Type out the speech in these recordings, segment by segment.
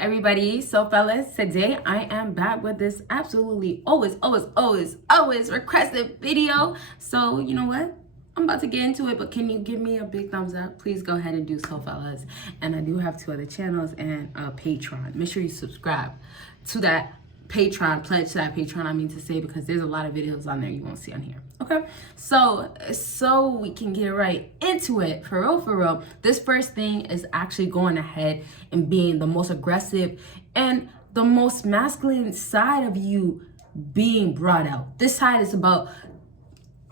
everybody. So fellas, today I am back with this absolutely always requested video. So you know what, I'm about to get into it, but can you give me a big thumbs up? Please go ahead and do so, fellas. And I do have 2 other channels and a Patreon. Make sure you subscribe to that Patreon, pledge to that Patreon, I mean to say, because there's a lot of videos on there you won't see on here. Okay, so we can get right into it. For real, this first thing is actually going ahead and being the most aggressive and the most masculine side of you being brought out. This side is about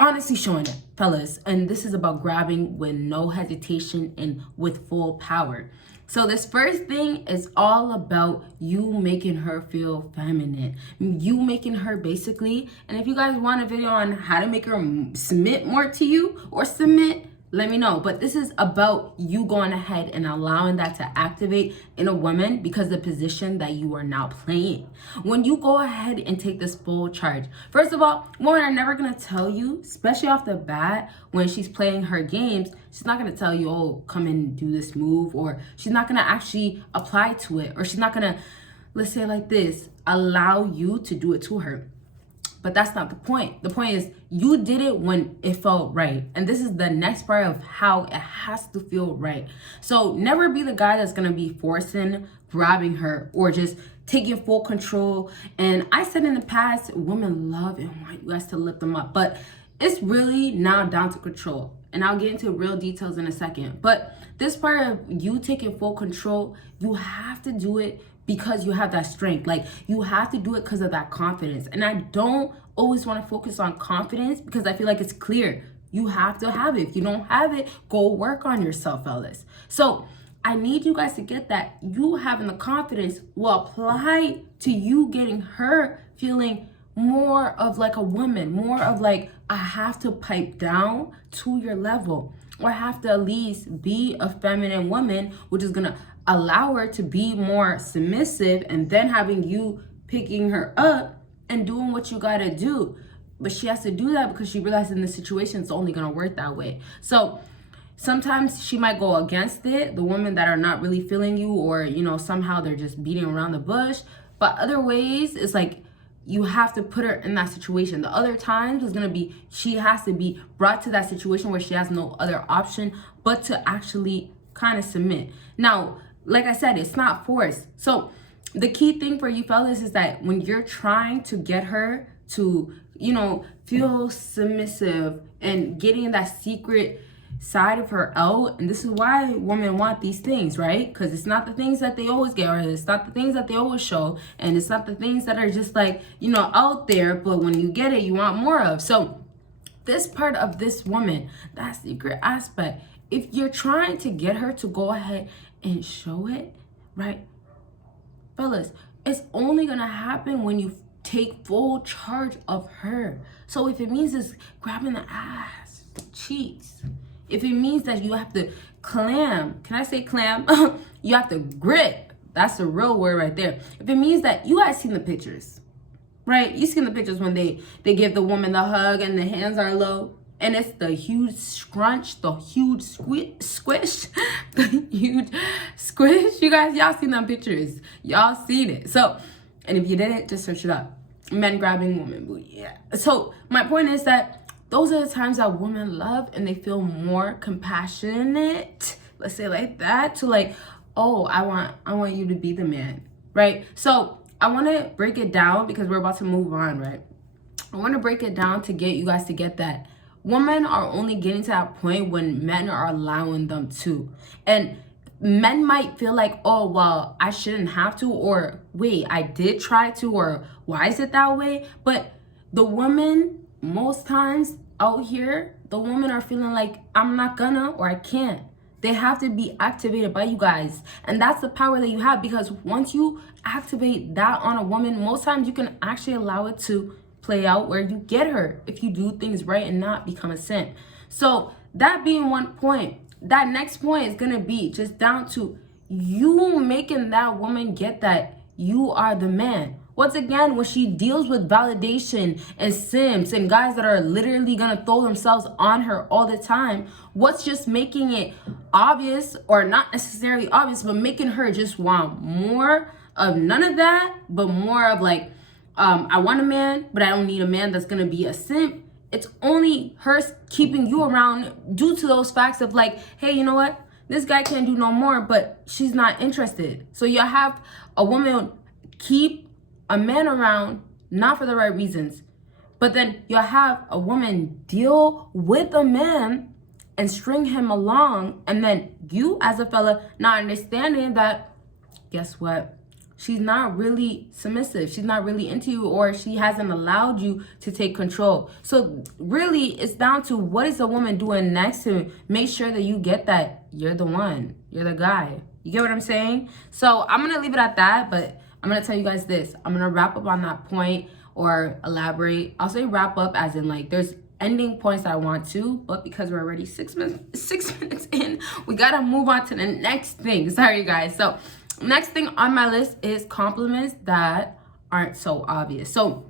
honestly showing it, fellas, and this is about grabbing with no hesitation and with full power. So this first thing is all about you making her feel feminine. You making her basically, and if you guys want a video on how to make her submit more to you or submit, let me know. But this is about you going ahead and allowing that to activate in a woman because the position that you are now playing. When you go ahead and take this full charge, first of all, women are never going to tell you, especially off the bat, when she's playing her games, she's not going to tell you, oh, come and do this move, or she's not going to actually apply to it, or she's not going to, let's say like this, allow you to do it to her. But that's not the point. The point is you did it when it felt right. And this is the next part of how it has to feel right. So never be the guy that's going to be forcing, grabbing her, or just taking full control. And I said in the past, women love and want you guys to lift them up. But it's really now down to control. And I'll get into real details in a second. But this part of you taking full control, you have to do it because you have that strength. Like, you have to do it because of that confidence. And I don't always want to focus on confidence because I feel like it's clear. You have to have it. If you don't have it, go work on yourself, fellas. So I need you guys to get that. You having the confidence will apply to you getting her feeling more of like a woman, more of like, I have to pipe down to your level, or I have to at least be a feminine woman, which is gonna allow her to be more submissive, and then having you picking her up and doing what you gotta do. But she has to do that because she realizes in the situation it's only gonna work that way. So sometimes she might go against it, the women that are not really feeling you, or you know, somehow they're just beating around the bush. But other ways, it's like you have to put her in that situation. The other times is gonna be she has to be brought to that situation where she has no other option but to actually kind of submit. Now, like I said, it's not forced. So the key thing for you fellas is that when you're trying to get her to, you know, feel submissive and getting that secret side of her out, and this is why women want these things, right? Because it's not the things that they always get, or it's not the things that they always show, and it's not the things that are just like, you know, out there, but when you get it, you want more of. So this part of this woman, that secret aspect, if you're trying to get her to go ahead and show it, right, fellas, it's only gonna happen when you take full charge of her. So if it means it's grabbing the ass, the cheeks, if it means that you have to clam, can I say clam? You have to grip. That's the real word right there. If it means that, you guys seen the pictures, right? You seen the pictures when they give the woman the hug and the hands are low, and it's the huge scrunch, the huge squish, the huge squish. You guys, y'all seen them pictures. Y'all seen it. So, and if you didn't, just search it up. Men grabbing woman booty. Yeah. So my point is that those are the times that women love and they feel more compassionate, let's say like that, to like, oh, I want you to be the man, right? So I want to break it down because we're about to move on, right? I want to break it down to get you guys to get that women are only getting to that point when men are allowing them to. And men might feel like, oh, well, I shouldn't have to, or wait, I did try to, or why is it that way? But the women, most times out here, the women are feeling like, I'm not gonna, or I can't. They have to be activated by you guys. And that's the power that you have, because once you activate that on a woman, most times you can actually allow it to play out where you get her if you do things right and not become a simp. So that being one point, that next point is gonna be just down to you making that woman get that you are the man, Once again, when she deals with validation and simps and guys that are literally gonna throw themselves on her all the time, what's just making it obvious, or not necessarily obvious, but making her just want more of none of that, but more of like, I want a man, but I don't need a man that's gonna be a simp. It's only her keeping you around due to those facts of like, hey, you know what? This guy can't do no more, but she's not interested. So you have a woman keep a man around, not for the right reasons. But then you'll have a woman deal with a man and string him along. And then you as a fella not understanding that, guess what? She's not really submissive. She's not really into you, or she hasn't allowed you to take control. So really, it's down to what is the woman doing next to make sure that you get that you're the one, you're the guy. You get what I'm saying? So I'm going to leave it at that, but I'm going to tell you guys this. I'm going to wrap up on that point or elaborate. I'll say wrap up as in like there's ending points I want to, but because we're already 6 minutes in, we got to move on to the next thing. Sorry, guys. So next thing on my list is compliments that aren't so obvious. So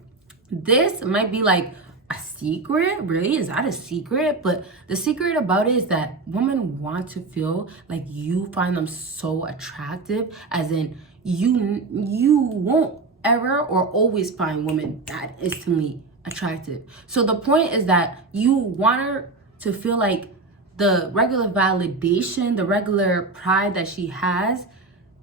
this might be like a secret. Really? Is that a secret? But the secret about it is that women want to feel like you find them so attractive, as in you won't ever or always find women that instantly attractive. So the point is that you want her to feel like the regular validation, the regular pride that she has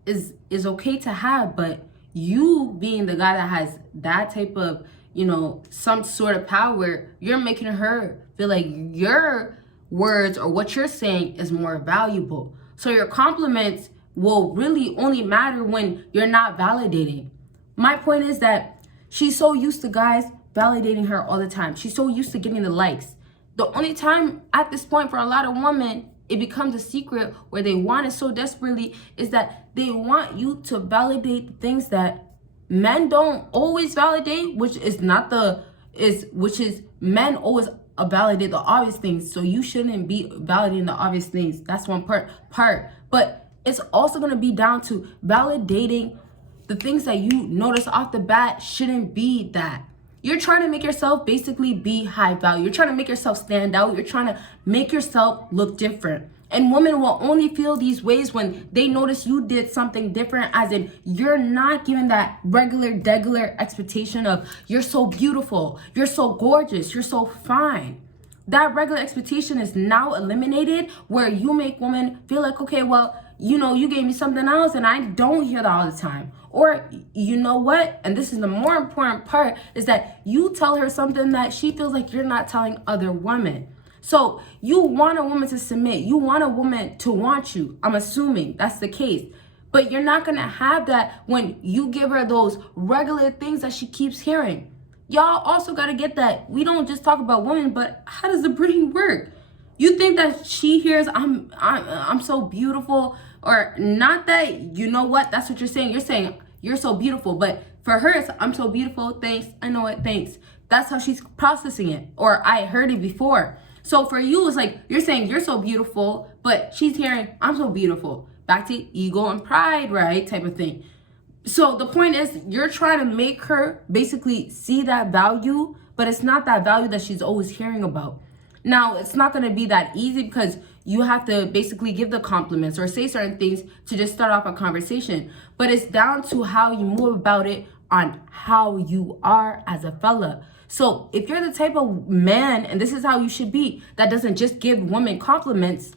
is okay to have, but you being the guy that has that type of, you know, some sort of power, you're making her feel like your words or what you're saying is more valuable. So your compliments will really only matter when you're not validating. My point is that she's so used to guys validating her all the time. She's so used to getting the likes. The only time at this point for a lot of women it becomes a secret where they want it so desperately is that they want you to validate the things that men don't always validate, which is men always validate the obvious things. So you shouldn't be validating the obvious things. That's one part. But it's also going to be down to validating the things that you notice off the bat shouldn't be that. You're trying to make yourself basically be high value. You're trying to make yourself stand out. You're trying to make yourself look different. And women will only feel these ways when they notice you did something different, as in you're not given that regular expectation of you're so beautiful, you're so gorgeous, you're so fine. That regular expectation is now eliminated, where you make women feel like, okay, well, you know, you gave me something else and I don't hear that all the time. Or you know what? And this is the more important part, is that you tell her something that she feels like you're not telling other women. So you want a woman to submit. You want a woman to want you. I'm assuming that's the case. But you're not going to have that when you give her those regular things that she keeps hearing. Y'all also got to get that. We don't just talk about women, but how does the brain work? You think that she hears I'm so beautiful, or not that, you know what? That's what you're saying. You're saying you're so beautiful, but for her it's I'm so beautiful, thanks, I know it, thanks. That's how she's processing it, or I heard it before. So for you, it's like you're saying you're so beautiful, but she's hearing I'm so beautiful. Back to ego and pride, right? Type of thing. So the point is, you're trying to make her basically see that value, but it's not that value that she's always hearing about. Now, it's not going to be that easy, because you have to basically give the compliments or say certain things to just start off a conversation. But it's down to how you move about it on how you are as a fella. So if you're the type of man, and this is how you should be, that doesn't just give women compliments,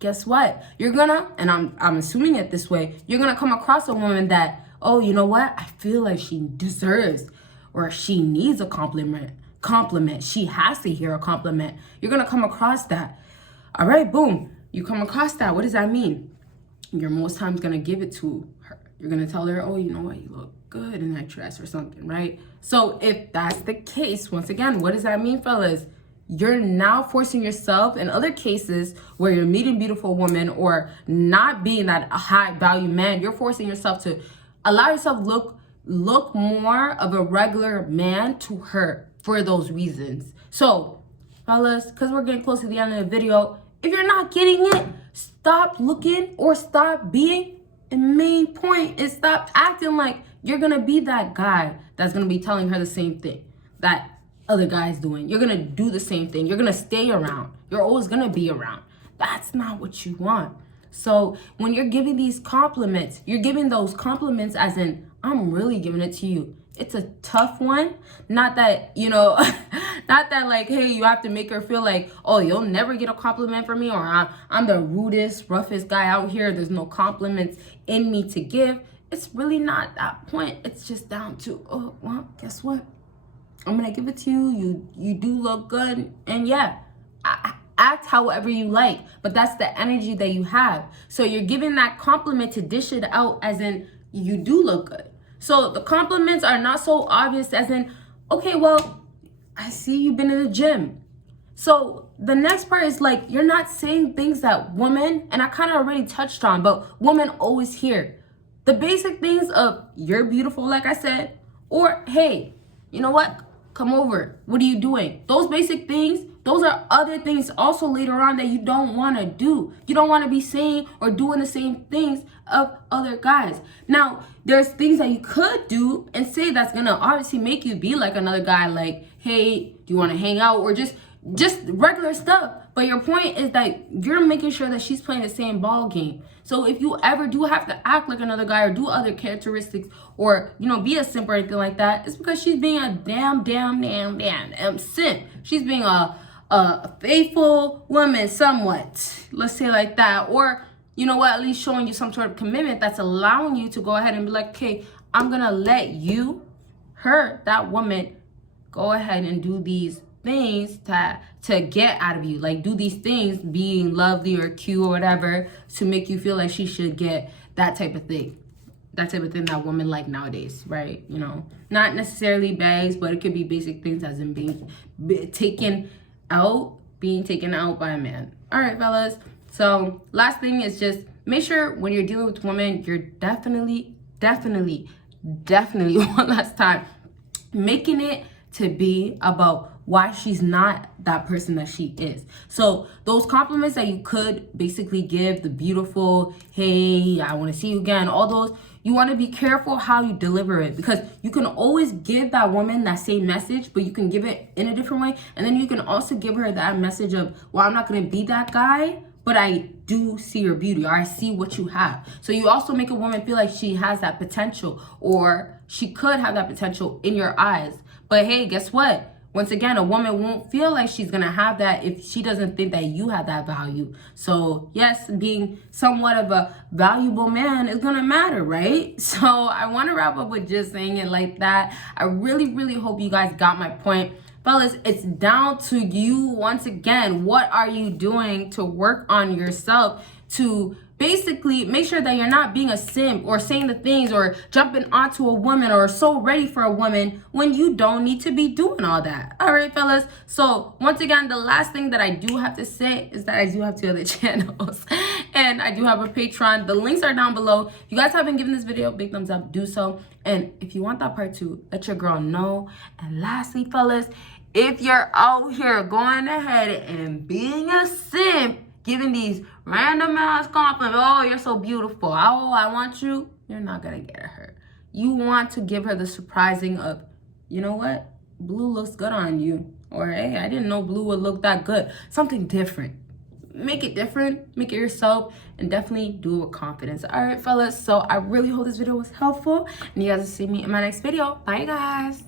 guess what? You're gonna, and I'm assuming it this way, you're gonna come across a woman that, oh, you know what? I feel like she deserves, or she needs a compliment. She has to hear a compliment. You're gonna come across that. All right, boom. You come across that. What does that mean? You're most times gonna give it to her. You're gonna tell her, oh, you know what? You look good in that dress or something, right? So if that's the case, once again, what does that mean, fellas? You're now forcing yourself, in other cases where you're meeting beautiful women or not being that high value man, you're forcing yourself to allow yourself look more of a regular man to her for those reasons. So fellas, because we're getting close to the end of the video, if you're not getting it, stop looking or stop being And main point is stop acting like you're gonna be that guy that's gonna be telling her the same thing that other guys doing. You're gonna do the same thing. You're gonna stay around. You're always gonna be around. That's not what you want. So when you're giving these compliments, you're giving those compliments as in, I'm really giving it to you. It's a tough one. Not that, you know, not that like, hey, you have to make her feel like, oh, you'll never get a compliment from me, or I'm the rudest, roughest guy out here. There's no compliments in me to give. It's really not that point. It's just down to, oh, well, guess what? I'm going to give it to you. You do look good. And yeah, act however you like. But that's the energy that you have. So you're giving that compliment to dish it out as in, you do look good. So the compliments are not so obvious as in, okay, well, I see you've been in the gym. So the next part is like, you're not saying things that women, and I kind of already touched on, but women always hear. The basic things of, you're beautiful, like I said, or, hey, you know what? Come over. What are you doing? Those basic things, those are other things also later on that you don't want to do. You don't want to be saying or doing the same things of other guys. Now, there's things that you could do and say that's going to obviously make you be like another guy, like, hey, do you want to hang out? Or just regular stuff. But your point is that you're making sure that she's playing the same ball game. So if you ever do have to act like another guy or do other characteristics or, you know, be a simp or anything like that, it's because she's being a damn simp. She's being a faithful woman somewhat. Let's say like that. Or, you know what, at least showing you some sort of commitment that's allowing you to go ahead and be like, okay, I'm going to let you, her, that woman, go ahead and do these things to get out of you, like do these things, being lovely or cute or whatever, to make you feel like she should get that type of thing that women like nowadays, right? You know, not necessarily bags, but it could be basic things as in being taken out by a man. All right, fellas, so last thing is just make sure when you're dealing with women, you're definitely one last time making it to be about why she's not that person that she is. So those compliments that you could basically give, the beautiful, hey, I want to see you again, all those, you want to be careful how you deliver it, because you can always give that woman that same message, but you can give it in a different way. And then you can also give her that message of, well, I'm not going to be that guy, but I do see your beauty, or I see what you have. So you also make a woman feel like she has that potential, or she could have that potential in your eyes. But hey, guess what? Once again, a woman won't feel like she's going to have that if she doesn't think that you have that value. So yes, being somewhat of a valuable man is going to matter, right? So I want to wrap up with just saying it like that. I really hope you guys got my point. Fellas, it's down to you once again. What are you doing to work on yourself to basically make sure that you're not being a simp or saying the things or jumping onto a woman or so ready for a woman when you don't need to be doing all that? All right, fellas. So once again, the last thing that I do have to say is that I do have 2 other channels and I do have a Patreon. The links are down below. If you guys haven't given this video a big thumbs up, do so. And if you want that part 2, let your girl know. And lastly, fellas, if you're out here going ahead and being a simp, giving these random ass compliments, oh, you're so beautiful, oh, I want you, you're not gonna get her. You want to give her the surprising of, you know what, blue looks good on you, or hey, I didn't know blue would look that good. Something different. Make it different, make it yourself, and definitely do it with confidence. All right, fellas, so I really hope this video was helpful, and you guys will see me in my next video. Bye, guys.